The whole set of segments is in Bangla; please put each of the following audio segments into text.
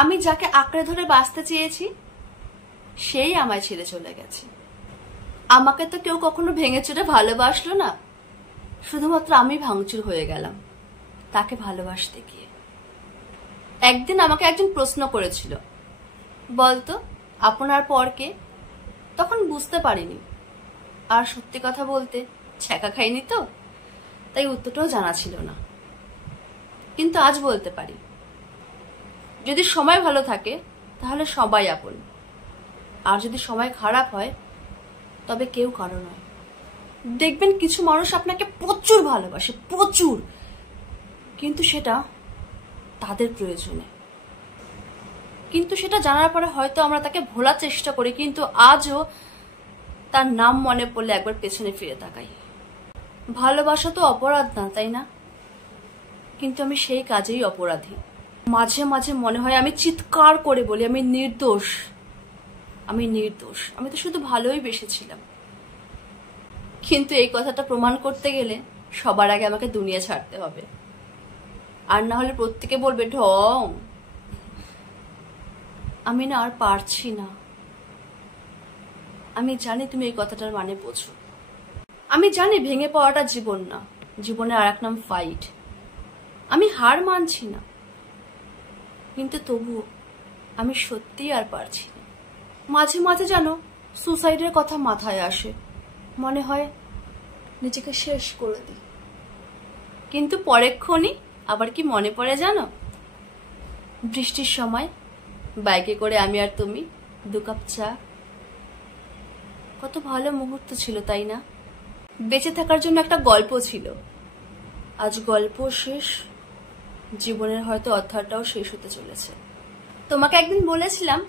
আমি যাকে আঁকড়ে ধরে বাঁচতে চেয়েছি সেই আমায় ছেড়ে চলে গেছে। আমাকে তো কেউ কখনো ভেঙে চুরে ভালোবাসলো না, শুধুমাত্র আমি ভাঙচুর হয়ে গেলাম তাকে ভালোবাসতে গিয়ে। একদিন আমাকে একজন প্রশ্ন করেছিল, বলতো আপনার পর কে? তখন বুঝতে পারিনি, আর সত্যি কথা বলতে ছ্যাঁকা খাইনি তো, তাই উত্তরটাও জানা ছিল না। কিন্তু আজ বলতে পারি, যদি সময় ভালো থাকে তাহলে সবাই আপন, আর যদি সময় খারাপ হয় তবে কেউ কারো নয়। দেখবেন কিছু মানুষ আপনাকে প্রচুর ভালোবাসে, প্রচুর, কিন্তু সেটা তাদের প্রয়োজনে। কিন্তু সেটা জানার পরে হয়তো আমরা তাকে ভোলার চেষ্টা করি, কিন্তু আজও তার নাম মনে পড়লে একবার পেছনে ফিরে তাকাই। ভালোবাসা তো অপরাধ না, তাই না? কিন্তু আমি সেই কাজেই অপরাধী। মাঝে মাঝে মনে হয় আমি চিৎকার করে বলি, আমি নির্দোষ, আমি নির্দোষ, আমি তো শুধু ভালোই বেসেছিলাম। কিন্তু এই কথাটা প্রমাণ করতে গেলে সবার আগে আমাকে দুনিয়া ছাড়তে হবে, আর না হলে প্রত্যেকে বলবে ঢং। আমি না আর পারছি না। আমি জানি তুমি এই কথাটার মানে বোঝো। আমি জানি ভেঙে পড়াটা জীবন না, জীবনের আর এক নাম ফাইট। আমি হার মানছি না, কিন্তু তবুও আমি সত্যিই আর পারছি না। মাঝে মাঝে যেন সুসাইডের কথা মাথায় আসে, মনে হয় নিজেকে শেষ করে দিই। কিন্তু পরেক্ষণই আবার কি মনে পড়ে জানো, বৃষ্টির সময় বাইকে করে আমি আর তুমি, 2 কাপ চা, কত ভালো মুহূর্ত ছিল, তাই না? বেঁচে থাকার জন্য একটা গল্প ছিল। আজ গল্প শেষ, জীবনের হয়তো অধ্যায়টাও শেষ হতে চলেছে। তোমাকে একদিন বলেছিলাম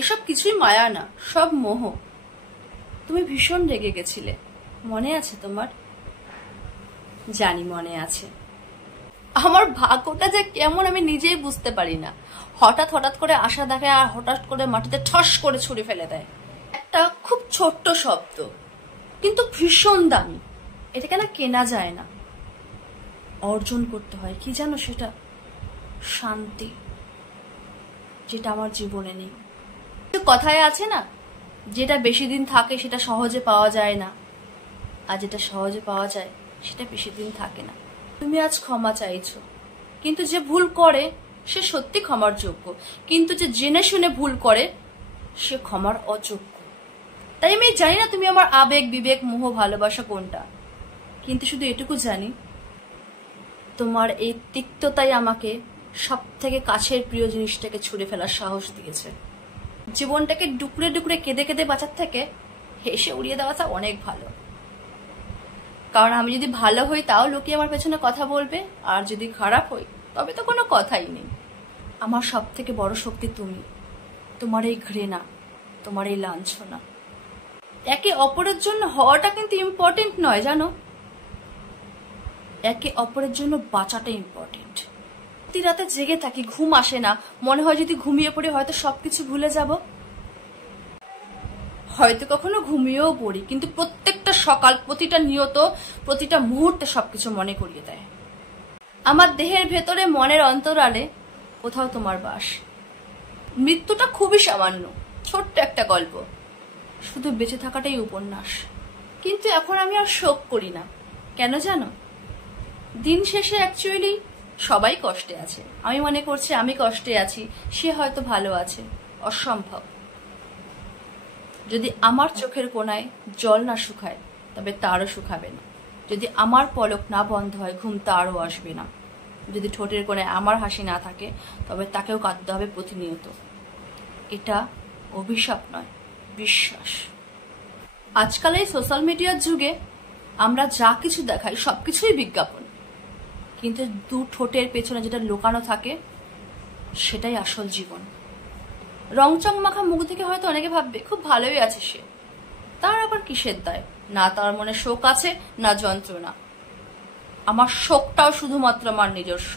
এসব কিছুই মায়া না, সব মোহ। তুমি ভীষণ রেগে গেছিলে, মনে আছে তোমার? জানি মনে আছে। আমার ভাগ্যটা যে কেমন আমি নিজেই বুঝতে পারি না। হঠাৎ হঠাৎ করে আশা দেখায় আর হঠাৎ করে মাটিতে ঠস করে ছুঁড়ে ফেলে দেয়। একটা খুব ছোট্ট শব্দ, কিন্তু ভীষণ দামি। এটাকে না কেনা যায় না, অর্জন করতে হয়। কি জানো সেটা? শান্তি, যেটা আমার জীবনে নেই। কথায় আছে না, যেটা বেশি দিন থাকে সেটা সহজে পাওয়া যায় না, আর যেটা সহজে পাওয়া যায় সেটা বেশি দিন থাকে না। তুমি আজ ক্ষমা চাইছো, কিন্তু যে ভুল করে সে সত্যি ক্ষমার যোগ্য, কিন্তু যে জেনে শুনে ভুল করে সে ক্ষমার অযোগ্য। তাই আমি জানি না তুমি আমার আবেগ, বিবেক, মোহ, ভালোবাসা কোনটা, কিন্তু শুধু এটুকু জানি তোমার এই তিক্ততাই আমাকে সব থেকে কাছের প্রিয় জিনিসটাকে ছুঁড়ে ফেলার সাহস দিয়েছে। জীবনটাকে ডুকরে ডুকরে কেঁদে কেঁদে বাঁচার থেকে হেসে উড়িয়ে দেওয়াটা অনেক ভালো। কারণ আমি যদি ভালো হই তাও লোকে আমার পেছনে কথা বলবে, আর যদি খারাপ হই তবে তো কোনো কথাই নেই। আমার সব থেকে বড় শক্তি তুমি, তোমার এই ঘৃণা, তোমার এই লাঞ্ছনা। একে অপরের জন্য হওয়াটা কিন্তু ইম্পর্টেন্ট নয়, জানো? একে অপরের জন্য বাঁচাটা ইম্পর্টেন্ট। রাতে জেগে থাকি, ঘুম আসে না, মনে হয় যদি ঘুমিয়ে পড়ি হয়তো সবকিছু ভুলে যাব। হয়তো কখনো ঘুমিয়েও পড়ি, কিন্তু প্রত্যেকটা সকাল, প্রতিটা নিয়ত, প্রতিটা মুহূর্তে সবকিছু মনে করিয়ে দেয়। আমার দেহের ভেতরে, মনের অন্তরালে কোথাও তোমার বাস। মৃত্যুটা খুবই সামান্য, ছোট্ট একটা গল্প, শুধু বেঁচে থাকাটাই উপন্যাস। কিন্তু এখন আমি আর শোক করি না। কেন জানো? দিন শেষে অ্যাকচুয়ালি সবাই কষ্টে আছে। আমি মনে করছি আমি কষ্টে আছি, সে হয়তো ভালো আছে। অসম্ভব। যদি আমার চোখের কোণায় জল না শুকায় তবে তারও শুকাবে না। যদি আমার পলক না বন্ধ হয় ঘুম তারও আসবে না। যদি ঠোঁটের কোণায় আমার হাসি না থাকে তবে তাকেও কাঁদতে হবে প্রতিনিয়ত। এটা অভিশাপ নয়, বিশ্বাস। আজকাল এই সোশ্যাল মিডিয়ার যুগে আমরা যা কিছু দেখাই সবকিছুই বিজ্ঞাপন, কিন্তু 2 ঠোঁটের পেছনে যেটা লুকানো থাকে সেটাই আসল জীবন। রংচং মাখা মুখ থেকে হয়তো অনেকে ভাববে খুব ভালোই আছে সে, তার আবার কিসের দায়? না তার মনে শোক আছে, না যন্ত্রণা। আমার শোকটাও শুধুমাত্র আমার নিজস্ব।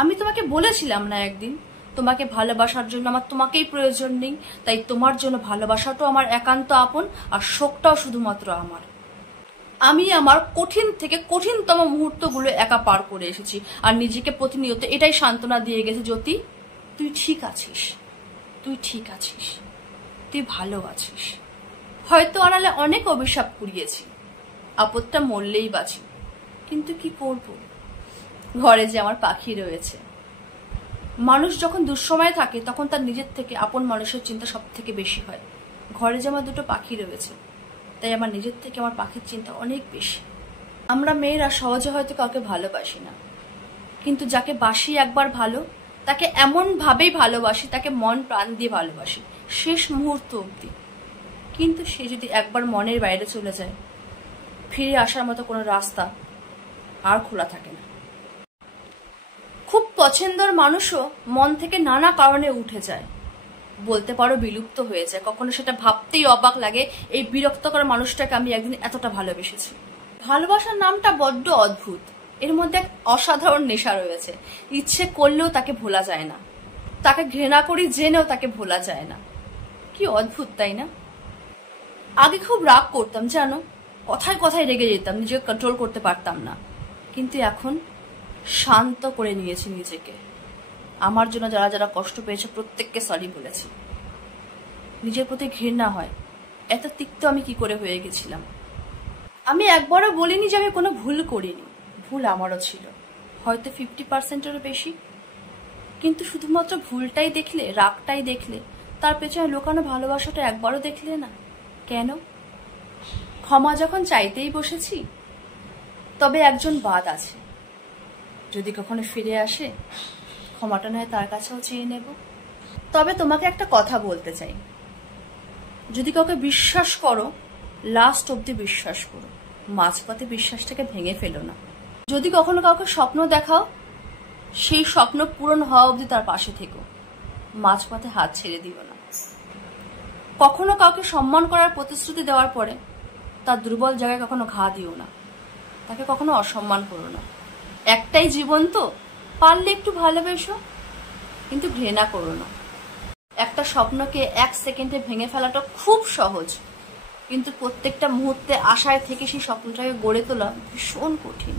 আমি তোমাকে বলেছিলাম না একদিন, তোমাকে ভালোবাসার জন্য আমার তোমাকেই প্রয়োজন নেই, তাই তোমার জন্য ভালোবাসাটাও আমার একান্ত আপন, আর শোকটাও শুধুমাত্র আমার। আমি আমার কঠিন থেকে কঠিনতম মুহূর্তগুলো একা পার করে এসেছি, আর নিজেকে প্রতিনিয়ত এটাই সান্ত্বনা দিয়ে গেছি, জ্যোতি তুই ঠিক আছিস, তুই ঠিক আছিস, তুই ভালো আছিস। হয়তো আড়ালে অনেক অভিশাপ কুড়িয়েছি, আপদটা মরলেই বাঁচি, কিন্তু কি করব, ঘরে যে আমার পাখি রয়েছে। মানুষ যখন দুঃসময়ে থাকে তখন তার নিজের থেকে আপন মানুষের চিন্তা সব থেকে বেশি হয়। ঘরে যে আমার দুটো পাখি রয়েছে, তাই আমার নিজের থেকে আমার পাখির চিন্তা অনেক বেশি। আমরা মেয়েরা সহজে হয়তো কাউকে ভালোবাসি না, কিন্তু যাকে বাসি একবার ভালো, তাকে এমন ভাবেই ভালোবাসি, তাকে মন প্রাণ দিয়ে ভালোবাসি শেষ মুহূর্ত অবধি। কিন্তু সে যদি একবার মনের বাইরে চলে যায়, ফিরে আসার মতো কোনো রাস্তা আর খোলা থাকে না। খুব পছন্দের মানুষও মন থেকে নানা কারণে উঠে যায়, বলতে পারো বিলুপ্ত হয়ে যায়। কখনো সেটা ভাবতেই অবাক লাগে, এই বিরক্তকর মানুষটাকে আমি একদিন এতটা ভালোবেসেছি। ভালোবাসার নামটা বড্ড অদ্ভুত, এর মধ্যে এক অসাধারণ নেশা রয়েছে। ইচ্ছে করলেও তাকে ভোলা যায় না, তাকে ঘৃণা করি জেনেও তাকে ভোলা যায় না। কি অদ্ভুত, তাই না? আগে খুব রাগ করতাম জানো, কথায় কথায় রেগে যেতাম, নিজেকে কন্ট্রোল করতে পারতাম না। কিন্তু এখন শান্ত করে নিয়েছি নিজেকে। আমার জন্য যারা যারা কষ্ট পেয়েছে প্রত্যেককে সরি বলেছি। নিজের প্রতি ঘৃণা হয়, এত তিক্ত আমি কি করে হয়ে গেছিলাম। আমি একবারও বলিনি যে আমি কোনো ভুল করিনি, ভুল আমারও ছিল, হয়তো 50%-এরও বেশি। কিন্তু শুধুমাত্র ভুলটাই দেখলে, রাগটাই দেখলে, তার পেছনে লুকানো ভালোবাসাটা একবারও দেখলে না কেন? ক্ষমা যখন চাইতেই বসেছি, তবে একজন বাদ আছে, যদি কখনো ফিরে আসে ক্ষমাটা নয় তার কাছেও চেয়ে নেব। তবে তোমাকে একটা কথা বলতে চাই, যদি কাউকে বিশ্বাস করো লাস্ট অব্দি বিশ্বাস করো, মাঝপথে বিশ্বাসটাকে ভেঙে ফেলো না। যদি কখনো কাউকে স্বপ্ন দেখাও, সেই স্বপ্ন পূরণ হওয়া অব্দি তার পাশে থেকো, মাঝপথে হাত ছেড়ে দিও না। কখনো কাউকে সম্মান করার প্রতিশ্রুতি দেওয়ার পরে তার দুর্বল জায়গায় কখনো ঘা দিও না, তাকে কখনো অসম্মান করো না। একটাই জীবন তো, পারলে একটু ভালোবেসো, কিন্তু ঘৃণা করো না। একটা স্বপ্নকে 1 সেকেন্ডে ভেঙে ফেলাটা খুব সহজ, কিন্তু প্রত্যেকটা মুহূর্তে আশায় থেকে সেই স্বপ্নটাকে গড়ে তোলা ভীষণ কঠিন।